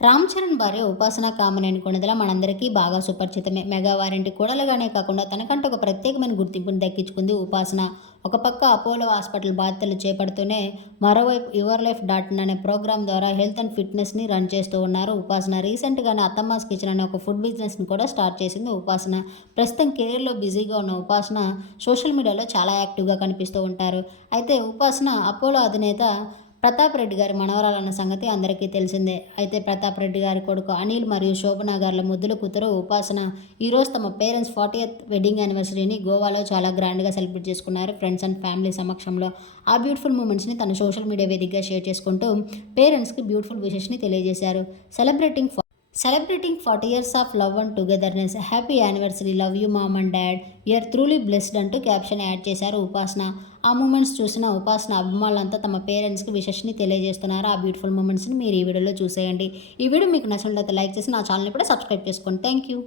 రామ్ చరణ్ భార్య ఉపాసన కామనేని కొణిదల మనందరికీ బాగా సుపరిచితమే. మెగా వారింటి కూడలుగానే కాకుండా తనకంటూ ఒక ప్రత్యేకమైన గుర్తింపుని దక్కించుకుంది ఉపాసన. ఒక పక్క అపోలో హాస్పిటల్ బాధ్యతలు చేపడుతూనే మరోవైపు యువర్ లైఫ్ డాట్ అనే ప్రోగ్రామ్ ద్వారా హెల్త్ అండ్ ఫిట్నెస్ని రన్ చేస్తూ ఉన్నారు ఉపాసన. రీసెంట్గానే అత్తమ్మాస్ కిచెన్ అనే ఒక ఫుడ్ బిజినెస్ని కూడా స్టార్ట్ చేసింది ఉపాసన. ప్రస్తుతం కెరీర్లో బిజీగా ఉన్న ఉపాసన సోషల్ మీడియాలో చాలా యాక్టివ్గా కనిపిస్తూ ఉంటారు. అయితే ఉపాసన అపోలో అధినేత ప్రతాప్ రెడ్డి గారి మనవరాలన్న సంగతి అందరికీ తెలిసిందే. అయితే ప్రతాప్ రెడ్డి గారి కొడుకు అనిల్ మరియు శోభన గారుల ముద్దుల కూతురు ఉపాసన ఈరోజు తమ పేరెంట్స్ ఫార్టీయత్ వెడ్డింగ్ యానివర్సరీని గోవాలో చాలా గ్రాండ్గా సెలబ్రేట్ చేసుకున్నారు. ఫ్రెండ్స్ అండ్ ఫ్యామిలీ సమక్షంలో ఆ బ్యూటిఫుల్ మూమెంట్స్ని తన సోషల్ మీడియా వేదికగా షేర్ చేసుకుంటూ పేరెంట్స్కి బ్యూటిఫుల్ విషెస్ని తెలియజేశారు. Celebrating celebrating forty years of love and togetherness happy anniversary love you mom and dad you are truly blessed అంటూ క్యాప్షన్ యాడ్ చేశారు ఉపాసన. ఆ మూమెంట్స్ చూసిన ఉపాసన అభిమానులంతా తమ పేరెంట్స్కి విషెస్ని తెలియజేస్తున్నారు. ఆ బ్యూటిఫుల్ మూమెంట్స్ని మీరు ఈ వీడియోలో చూసేయండి. ఈ వీడియో మీకు నచ్చినట్లయితే లైక్ చేసి నా ఛానల్ని కూడా సబ్స్క్రైబ్ చేసుకోండి థ్యాంక్ యూ